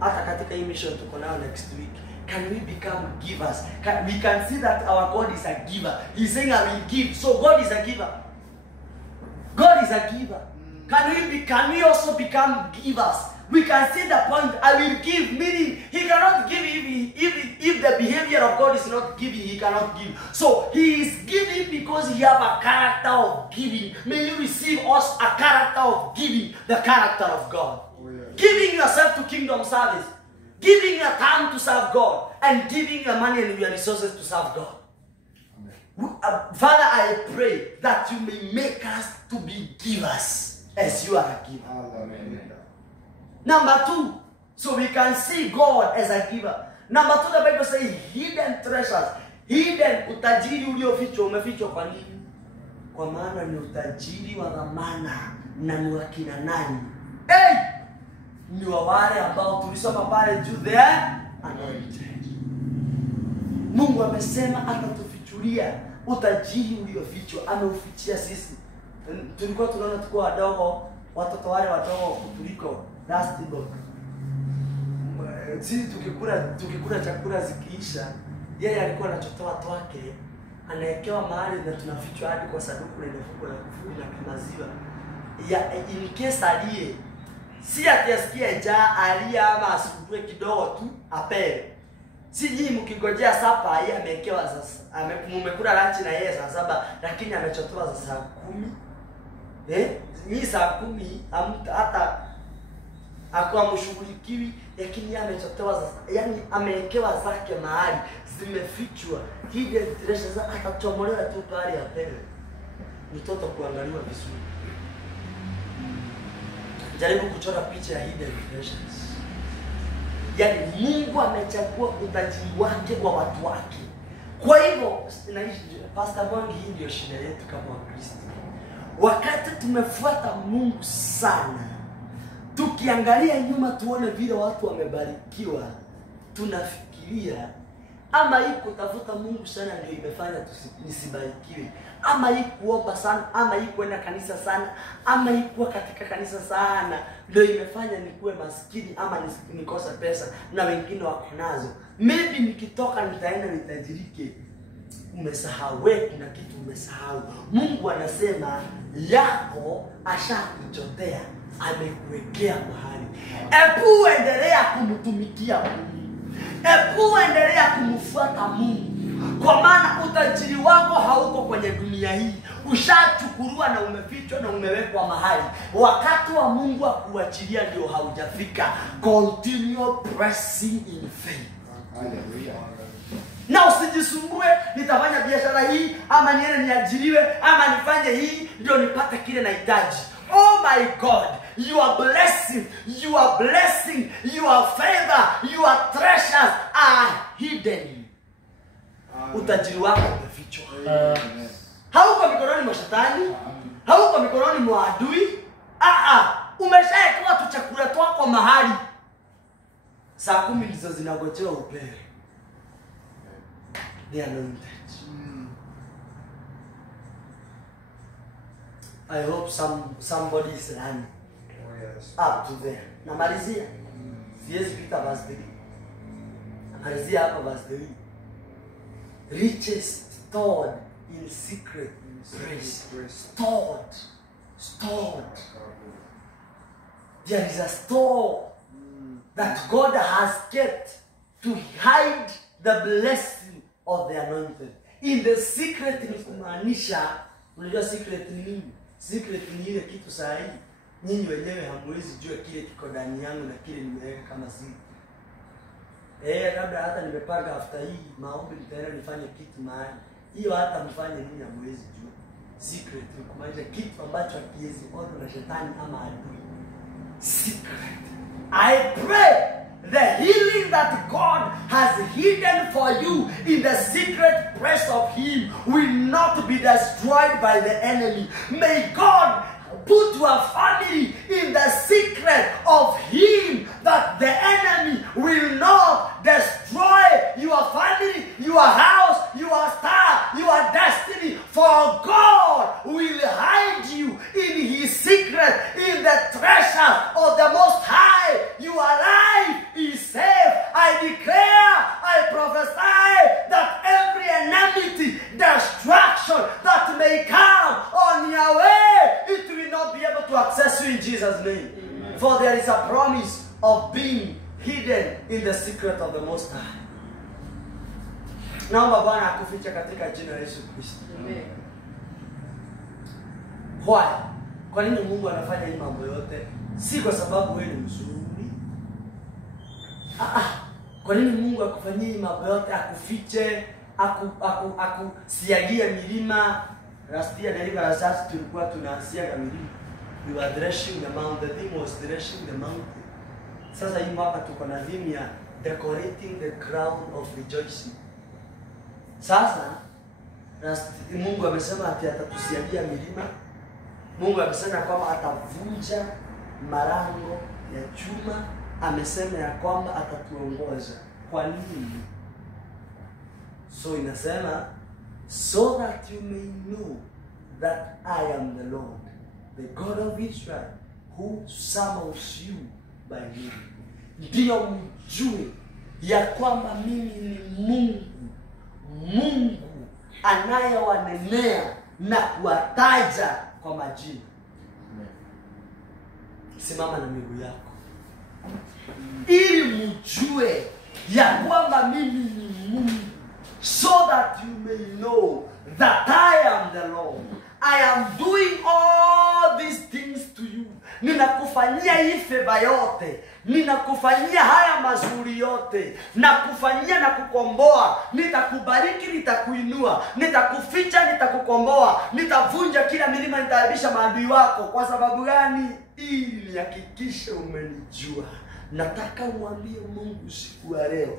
Hata katika hii mission tuko nayo next week. Can we become givers? We can see that our God is a giver. He's saying I will give. So God is a giver. God is a giver. Can we also become givers? We can see the point. I will give, meaning He cannot give if the behavior of God is not giving. He cannot give. So He is giving because He have a character of giving. May you receive us a character of giving, the character of God. Oh, yeah. Giving yourself to kingdom service, giving your time to serve God, and giving your money and your resources to serve God. Father, I pray that you may make us to be givers as you are a giver. Amen. Number 2, so we can see God as a giver. Number 2, the Bible says hidden treasures. Hidden, utajiri uliofichwa. Umefichwa kwa nini? Kwa maana ni utajiri wa dhamana na ni wa kina nani? Hey! Ni wa wale ambao tulisoma pale juu there anointed. Mungu amesema atatufichulia utajiri uliofichwa, ameufichia sisi. Tulikuwa tunaona tuko wadogo, watoto wale wadogo kutuliko last book. Sisi tukikula chakula zikiisha, yeye alikuwa anachotoa twake, anaekewa mahali na tunafichwa hadi kwa sanduku la mifuko na kufuli na maziwa. Ya in case aliye si atiasikia njaa alia ama asukue kidogo tu apewe. Si nyinyi mkingojea sapa yeye amewekewa sasa. Mmekula lunch na yeye saa 7 lakini amechotoa saa 10. Ni saa 10 hata akwa mshughulikiwi lakini yeye amechotoa sasa. Yaani amewekewa zake mahali zimefichwa. Hidden treasures atachomolewa tu pale apewe. Mtoto kuangaliwa vizuri. Jaribu kuchora picha ya hidden treasures. Yaani Mungu amechagua utajiri wake kwa watu wake. Kwa hivyo, Pastor Mwangi, hii ndio shida yetu kama Wakristo. wakati tumefuata Mungu sana, tukiangalia nyuma tuone vile watu wamebarikiwa, tunafikiria ama hii kutafuta Mungu sana ndio imefanya nisibarikiwe, ama hii kuomba sana, ama hii kwenda kanisa sana, ama hii kuwa katika kanisa sana ndio imefanya nikuwe maskini ama nikose pesa na wengine wako nazo. Maybe nikitoka nitaenda nitajirike. Umesahau, wewe kuna kitu umesahau. Mungu anasema yako ashakuchotea, amekuwekea mahali. Ebu endelea kumtumikia Mungu. Ebu endelea kumfuata Mungu. Kwa maana utajiri wako hauko kwenye dunia hii. Ushachukuliwa na umefichwa na umewekwa mahali. Wakati wa Mungu akuachilia ndio haujafika. Continue pressing in faith. Hallelujah. Na usijisumbue, nitafanya biashara hii ama niende niajiriwe ama nifanye hii ndio nipate kile nahitaji. Oh my God, your blessing, your favor, your treasures are hidden. Utajiri wako umefichwa. Hauko mikononi mwa shetani, hauko mikononi mwa adui. Umeshaekewa tu chakula twako mahali. Saa 10 ndizo zinagojewa upewe. The anointed. I hope somebody is learning. Up to there. Namalizia. Siwezi pita verse 3. Namalizia hapa verse 3. Riches stored in secret grace. Stored. There is a store that God has kept to hide the blessing of the anointed. In the secret ni kumaanisha, unajua secret ni nini? Secret ni ile kitu sahihi. Nyinyi wenyewe hamwezi jua kile kiko ndani yangu na kile nimeweka kama siri. Labda hata nimepanga after hii maombi nitaenda nifanye kitu mahali. Hiyo hata mfanye nini hamwezi jua. Secret ni kumaanisha kitu ambacho hakiwezi kuona na shetani ama adui. Secret. I pray the healing that God has hidden for you in the secret place of Him will not be destroyed by the enemy. May God put your family in the secret of Him, that the enemy will not destroy your family, your house, your star, your destiny. For God will hide you in His secret, in the treasure of the Most High. Your life is safe. I declare, I prophesy that every enmity, destruction that may come on your way, it will not be able to access you in Jesus' name. Amen. For there is a promise of being hidden in the secret of the Most High. Naomba Bwana akufiche katika jina la Yesu Kristo. Amen. Why? Kwa nini Mungu anafanya hii mambo yote? Si kwa sababu wewe ni mzuri. Kwa nini Mungu akufanyie hii mambo yote, akufiche, akusiagie milima? Last year deliver us tulikuwa tunasiaga milima. We were threshing the mountain. The theme was threshing the mountain. Sasa hii mwaka tuko na theme ya decorating the crown of rejoicing. Sasa Mungu amesema ati atatusiagia milima. Mungu amesema kwamba atavunja malango ya chuma. Amesema ya kwamba atatuongoza. Kwa nini? So inasema, so that you may know that I am the Lord, the God of Israel, who summons you by name. Ndio mjue ya kwamba mimi ni Mungu anayewanenea na kuwataja kwa majina. Simama na miguu yako ili mjue ya kwamba mimi ni Mungu, so that you may know that I am the Lord. I am doing all these things to you. Ninakufanyia hii favor yote, ninakufanyia haya mazuri yote, nakufanyia na kukomboa. Nitakubariki, nitakuinua, nitakuficha, nitakukomboa, nitavunja kila milima, nitaabisha maadui wako. Kwa sababu gani? Ili nihakikishe umenijua. Nataka umwambie Mungu siku ya leo,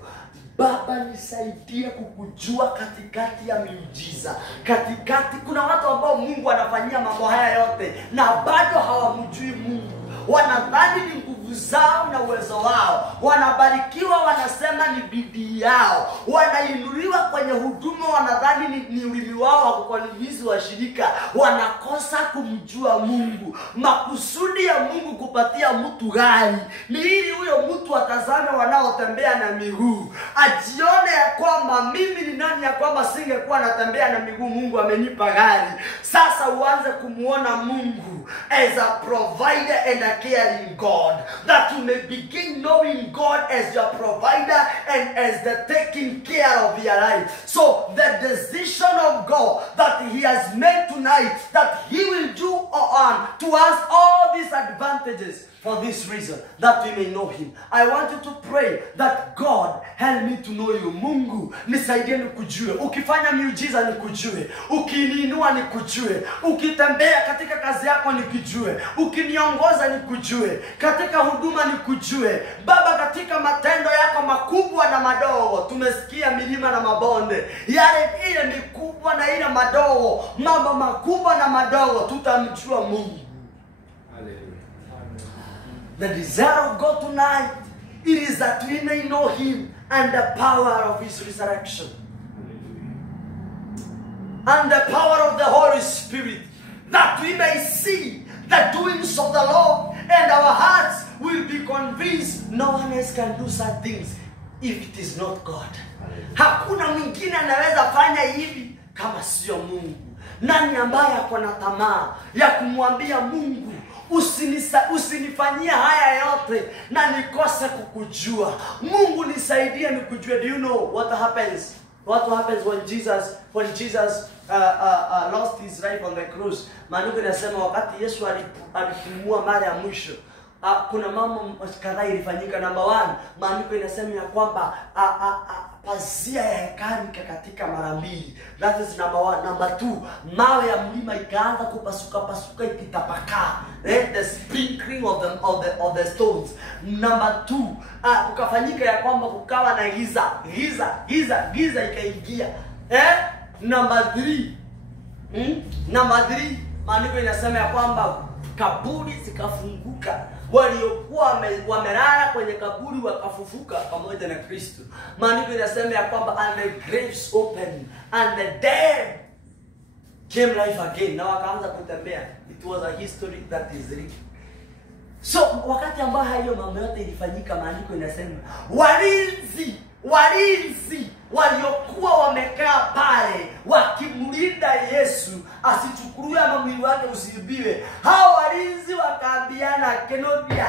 Baba nisaidie kukujua katikati ya miujiza. Katikati kuna watu ambao Mungu anafanyia mambo haya yote na bado hawamjui Mungu. Wanadhani ni nguvu zao na uwezo wao. Wanabarikiwa wanasema ni bidii yao. Wanainuliwa kwenye huduma wanadhani ni ulimi wao wa kukonimizi wa shirika. Wanakosa kumjua Mungu. Makusudi ya Mungu kupatia mtu gari ni ili huyo mtu atazame wanaotembea na miguu. Ajione ya kwamba mimi ni nani, ya kwamba singekuwa natembea na miguu, Mungu amenipa gari. Sasa uanze kumuona Mungu as a provider and a caring God, that you may begin knowing God as your provider and as the taking care of your life. So the decision of God that he has made tonight, that he will do to us all these advantages for this reason, that we may know him. I want you to pray that God help me to know you. Mungu nisaidie nikujue. Ukifanya miujiza nikujue. Ukiniinua nikujue. Ukitembea katika kazi yako nikujue. Ukiniongoza nikujue. Katika huduma nikujue. Baba, katika matendo yako makubwa na madogo. Tumesikia milima na mabonde. Yale ile mikubwa na ile madogo. Mambo makubwa na madogo tutamjua Mungu. The desire of God tonight, it is that we may know him and the power of his resurrection. And the power of the Holy Spirit, that we may see the doings of the Lord and our hearts will be convinced no one else can do such things if it is not God. Hakuna mwingine anaweza fanya hivi kama sio Mungu. Nani ambaye ako na tamaa ya kumwambia Mungu, usinifanyie haya yote na nikose kukujua. Mungu nisaidie nikujue. Do you know what happens? What happens when Jesus lost his life on the cross? Maandiko yanasema wakati Yesu alipumua mara ya mwisho, kuna mambo kadhaa ilifanyika. Number 1, maandiko inasema ya kwamba pazia ya hekalu ikakatika mara 2. That is number 1. Number 2, mawe ya mlima ikaanza kupasuka ikitapakaa. The sprinkling of the stones. Number 2, kukafanyika ya kwamba kukawa na giza ikaingia. Number 3, maandiko inasema ya kwamba kaburi zikafunguka. Waliokuwa wamelala kwenye kaburi wakafufuka pamoja na Kristo. Maandiko inasema ya kwamba and the graves opened and the dead came life again. Na wakaanza kutembea. It was a history that is real. So wakati ambao hayo mambo yote ilifanyika, maandiko inasema walinzi waliokuwa wamekaa pale wakimlinda Yesu asichukuliwe ama mwili wake usiibiwe, hao walinzi wakaambiana Kenodia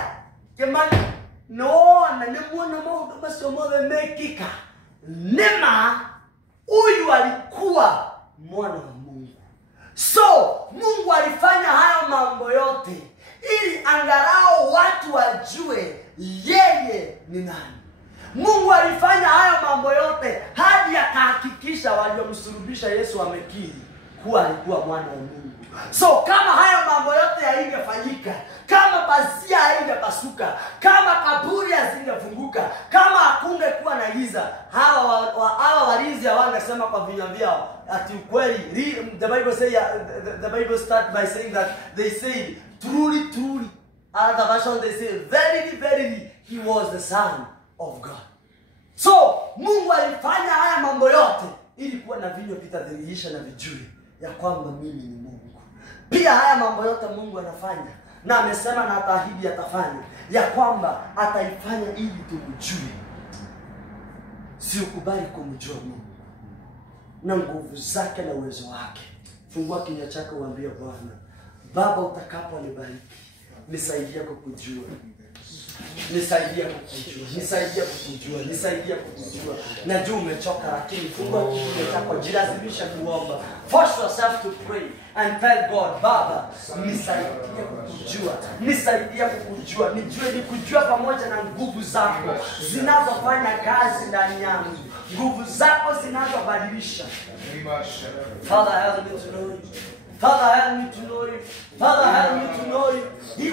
kemani no na nimuona maundu macio mothe mekika nema huyu alikuwa mwana wa Mungu. So Mungu alifanya hayo mambo yote ili angalau watu wajue yeye ni nani. Mungu alifanya hayo mambo yote hadi akahakikisha waliomsulubisha Yesu wamekiri kuwa alikuwa mwana wa Mungu. So kama hayo mambo yote haingefanyika, kama pazia haingepasuka, kama kaburi hazingefunguka, kama hakungekuwa na giza, hawa walinzi hawangesema kwa vinywa vyao ati ukweli. The Bible start by saying that they said truly, other version they say verily he was the Son of God. So Mungu alifanya haya mambo yote ili kuwa na vinywa vitadhihirisha na vijue ya kwamba mimi ni Mungu. Pia haya mambo yote Mungu anafanya na amesema na ataahidi atafanya ya kwamba ataifanya ili tumjue. Si ukubali kumjua Mungu na nguvu zake na uwezo wake. Fungua kinywa chako uambie Bwana, Baba utakaponibariki nisaidie kukujua. Nisaidia kukujua. Najua umechoka lakini fungua kinywa chako, jilazimisha kuomba. Force yourself to pray and tell God, Baba, nisaidie kukujua. Nijue nikujua pamoja na nguvu zako zinazofanya kazi ndani yangu. Nguvu zako zinazobadilisha. Father, help me to know you. Father, help me to know you. Father, help me to know you.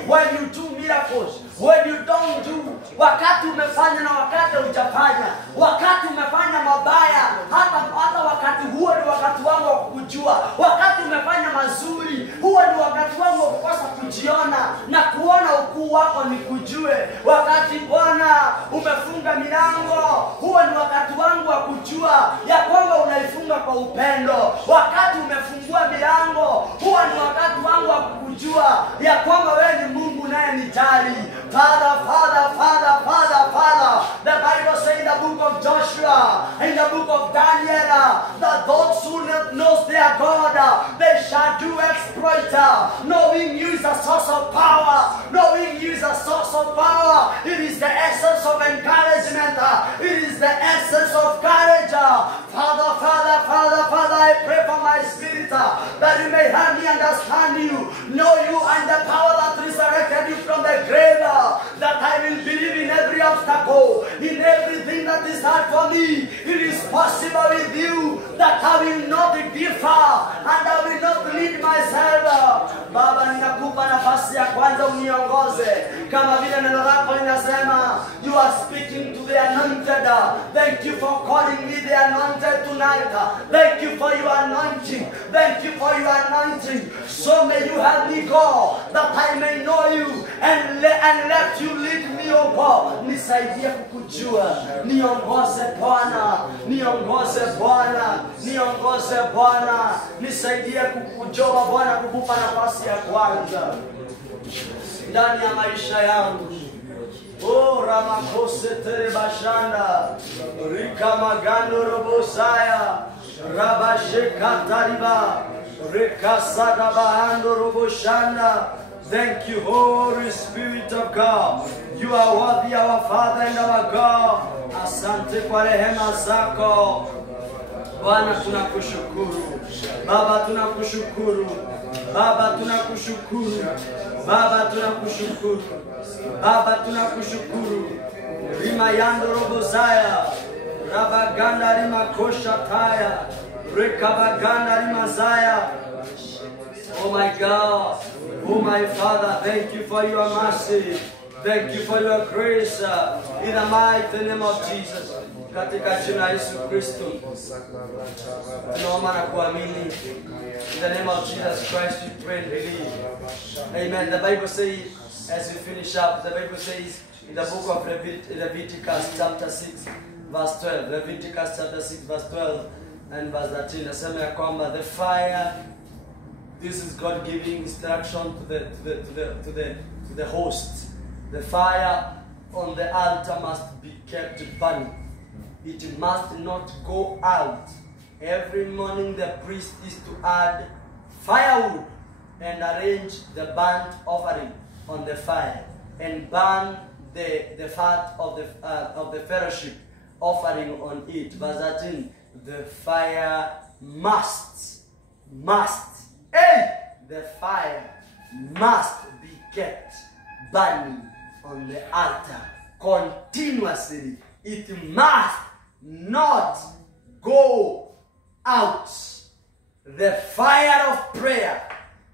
When you do miracles, when you don't do, wakati umefanya na wakati hujafanya, wakati umefanya mabaya, hata wakati huo ni wakati wangu wa kukujua. Wakati umefanya mazuri, huo ni wakati wangu wa kukosa kujiona na kuona ukuu wako nikujue. Wakati Bwana umefunga milango, huo ni wakati wangu wa kujua ya kwamba unaifunga kwa upendo. Wakati umefungua milango, huo ni wakati wangu wa kujua ya kwamba wewe ni Mungu naye nijali. Father, Father, Father, Father, Father. The Bible says in the book of Joshua, in the book of Daniel, that those who knows their God, they shall do exploit. Knowing you is a source of power. Knowing you is a source of power. It is the essence of encouragement. It is the essence of courage. Father, Father, Father, Father, I pray for my spirit that you may help me understand you, know you, and the power that resurrected you from the grave, that I will believe in every obstacle, in everything that is hard for me. It is possible with you that I will not differ and I will not lead myself. Baba, ninakupa nafasi ya kwanza uniongoze kama vile neno lako linasema, you are speaking to the anointed. Thank you for calling me the anointed tonight. Thank you for your anointing. Thank you for your anointing. So may you help me go, that I may know you and let you lead me, O God. Nisaidie kukujua. Niongoze Bwana. Niongoze Bwana. Niongoze Bwana. Nisaidie kukujua Bwana, kukupa nafasi ya kwanza ndani ya maisha yangu. Oh, Ramakose Terebashanda, Rika Magando Robosaya, Rabashekatariba, Rika Sadabahando Roboshanda. Thank you, Holy Spirit of God. You are worthy, our Father and our God. Asante kwa rehema zako. Bwana, tunakushukuru. Baba, tunakushukuru. Baba, tunakushukuru. Baba, tunakushukuru. Baba, tunakushukuru. Rima yando robozaya. Rabaganda rima kosha taya. Rekabaganda rima zaya. Oh my God. Oh my Father, thank you for your mercy. Thank you for your grace. In the mighty name of Jesus. Katika jina Yesu Kristo. Tunaomba na kuamini. In the name of Jesus Christ we pray and believe. Amen. The Bible says, as we finish up, the Bible says in the book of Leviticus chapter 6 verse 12. Leviticus chapter 6 verse 12 and verse 13. Nasema ya kwamba the fire, this is God giving instruction to the host. The fire on the altar must be kept burning. It must not go out. Every morning the priest is to add firewood and arrange the burnt offering on the fire and burn the fat of the fellowship offering on it. Verse 13, the fire must, the fire must be kept burning on the altar continuously. It must not go out. The fire of prayer,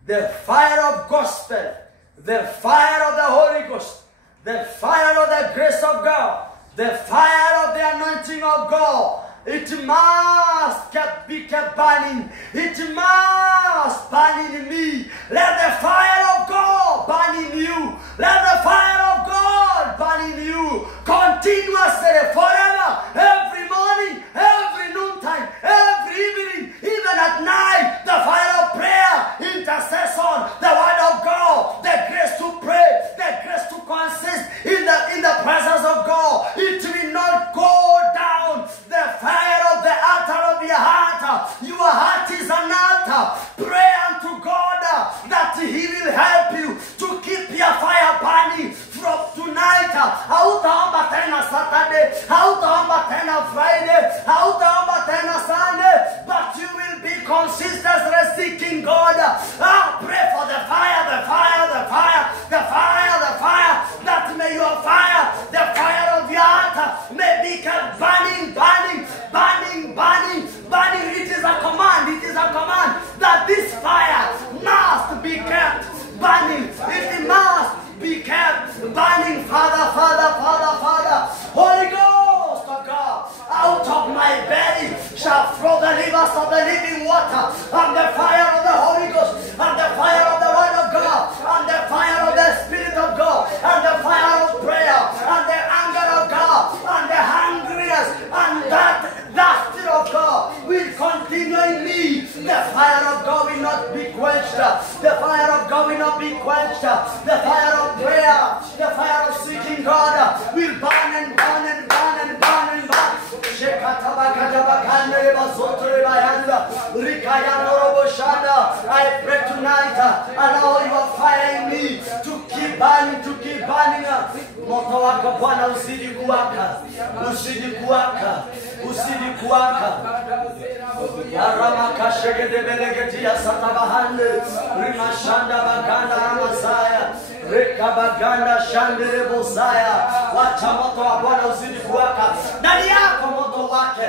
the fire of gospel, the fire of the Holy Ghost, the fire of the grace of God, the fire of the anointing of God, it must be kept burning. It must burn in me. Let the fire of God burn in you. Let the fire of God burn in you continuously, forever, every morning, every noontime, every evening, even at night. The fire of prayer, intercession, the word of God, the grace to pray, the grace to consist in the presence of God. It will not go down. The fire of the altar of your heart. Your heart is an altar. Pray unto God that He will help you to keep your fire burning from tonight. Hautaomba tena Saturday, hautaomba rivers of the living water, and the fire of the Holy Ghost, and the fire of the Word of God, and the fire of the Spirit of God, and the fire of prayer, and the anger of God, and the hungriness, and that Spirit of God will continue in me. The fire of God will not be quenched. The fire of God will not be quenched. The fire of prayer, the fire of seeking God will burn and burn and burn and burn and burn. I pray tonight, allow your fire in me to keep burning, to keep burning. Moto wako Bwana usidi kuwaka, usidi kuwaka, usidi kuwaka. Arama kashegede belegetia satabahande, rimashanda baganda ramasaya, reka baganda shandere bosaya. Wacha moto wa Bwana usidi kuwaka ndani yako, moto wake.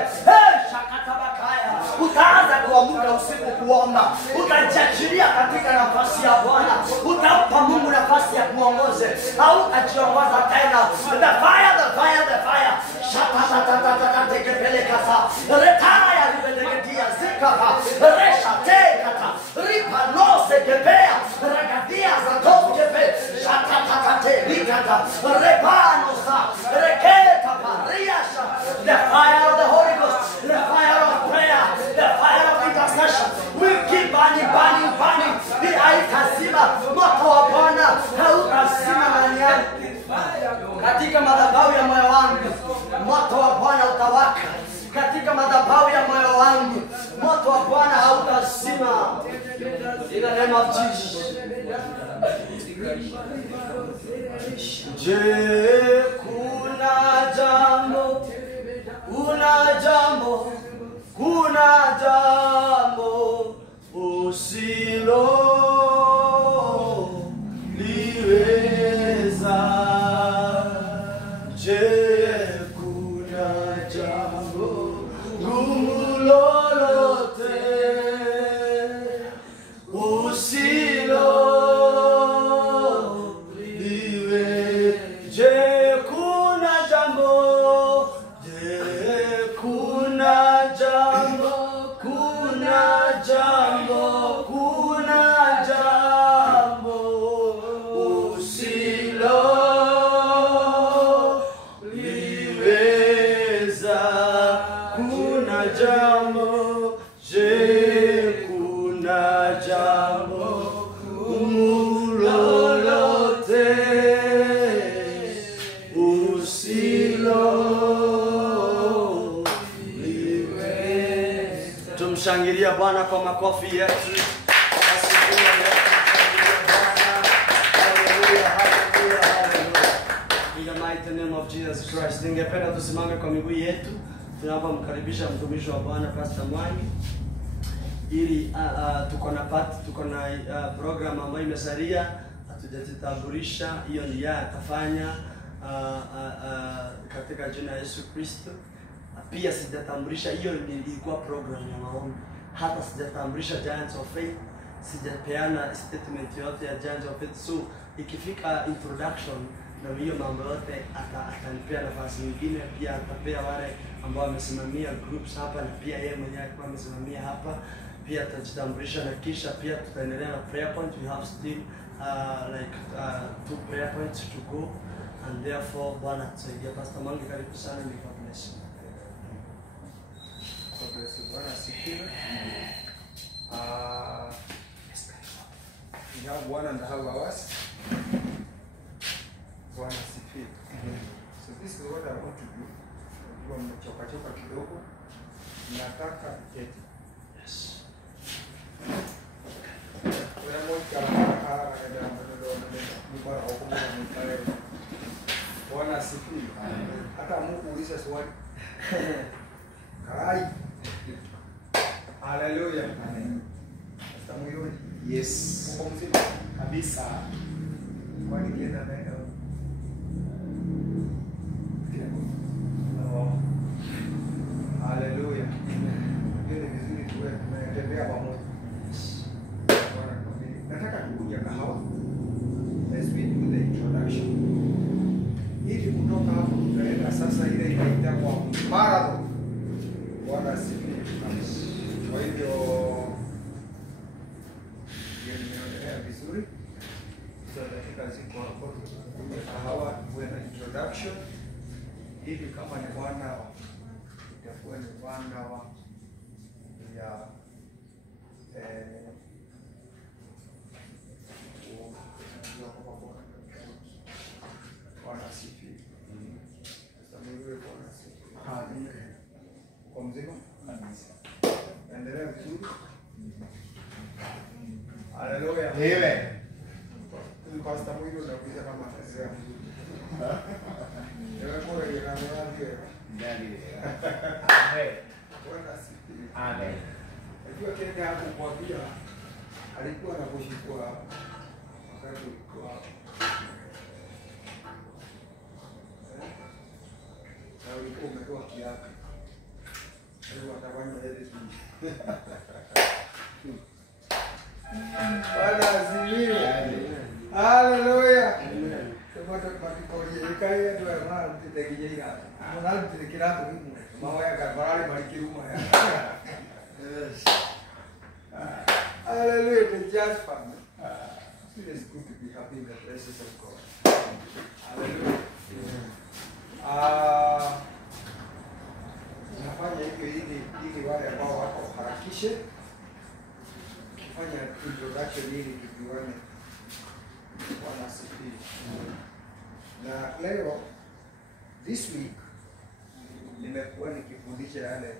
Shakatabakaya, utaanza kuamka usiku kuomba, utajiachilia katika nafasi ya Bwana, utampa Mungu nafasi ya kuongoze, hautajiongoza tena. The fire, the fire, the fire. Shatatatata tekepelekasa, retaya libelegetia zikapa, resha tekata, ripanose kepea, ragadia zatokepe, shatatate likata, repanosa, reketa pariasha. The fire of the Holy Ghost, the fire of prayer, the fire of intercession will keep burning, burning, burning. Haitazima, moto wa Bwana hautazima ndani yako. Katika madhabahu ya moyo wangu, moto wa Bwana utawaka. Katika madhabahu ya moyo wangu, moto wa Bwana hautazima. In the name of Jesus. Je, kuna jambo, kuna jambo usilo liweza. Je, kuna jambo gumu lolote usilo liwe. Je, kuna jambo, je, kuna jambo, kuna jambo, kuna jambo usilo liweza. Kuna jambo, je, kuna jambo gumu lolote usilo liweza. Tumshangilia Bwana kwa makofi yetu. In the mighty name of Jesus Christ. Ningependa tusimame kwa miguu yetu tunapomkaribisha mtumishi wa Bwana Pastor Mwangi, ili tuko na program ambayo imesalia, hatujajitambulisha. Hiyo ni yeye atafanya katika jina la Yesu Kristo. Pia sijatambulisha, hiyo ilikuwa program ya maombi. Hata sijatambulisha Giants of Faith, sijapeana statement yote ya Giants of Faith. So ikifika introduction na hiyo mambo yote atanipea nafasi nyingine. Pia atapea wale ambao wamesimamia groups hapa, na pia yeye mwenyewe alikuwa amesimamia hapa. Pia tutajitambulisha na kisha pia tutaendelea na prayer point. We have still like 2 prayer points to go, and therefore Bwana tusaidia. Pastor Mwangi, karibu sana. Ni God bless you. Bwana asifiwe. We have 1.5 hours. Bwana asifiwe. So this is what I want to do. Kwa mchoka kidogo, nataka kuketi. Yes. Bwana asifiwe. Hata Mungu uliza swali. Kai. Hallelujah. Amen. Stamuyo. Yes. Mungu mzima Kabisa. kwa nini nenda naenda? Hallelujah. Ndio ni vizuri tuwe tunatembea pamoja. Nataka kukuja kahawa. Let's do the introduction. Ili kutoka hapo tutaenda sasa ile inaitwa marathon. Bwana asifiwe. Kwa hivyo nimeonelea vizuri. Sasa dakika ziko hapo, tukunywe kahawa, tuwe na introduction. Hivi kama ni 1 hour, itakuwa ni 1 hour ya Bwana asifiwe. Sasa mimi Bwana asifiwe. Kwa mzima? Endelea vizuri. Haleluya. Amen. Pastor Mwilo nakuja kama ataendelea vizuri. Ewe kwa hiyo na mwanzo. Ndani. Amen. Bwana asifiwe. Amen. Najua Kenya hapo kwa pia alikuwa anaposhikwa wakati kwa na ulikuwa umetoa kiapo. Leo atafanya ile tu. Bwana asifiwe. Haleluya. Kwa tukikoje ikaya tu ama tutekijega. Mbona tutekira tu hivi. Mambo ya kabarali malikiruma ya. Yes. Hallelujah, it is just fun. It is good to be happy in the presence of God. Hallelujah. Nafanya hivyo ili wale ambao wako harakishe kufanya introduction ili tujuane. Bwana asifiwe. Na leo this week nimekuwa nikifundisha yale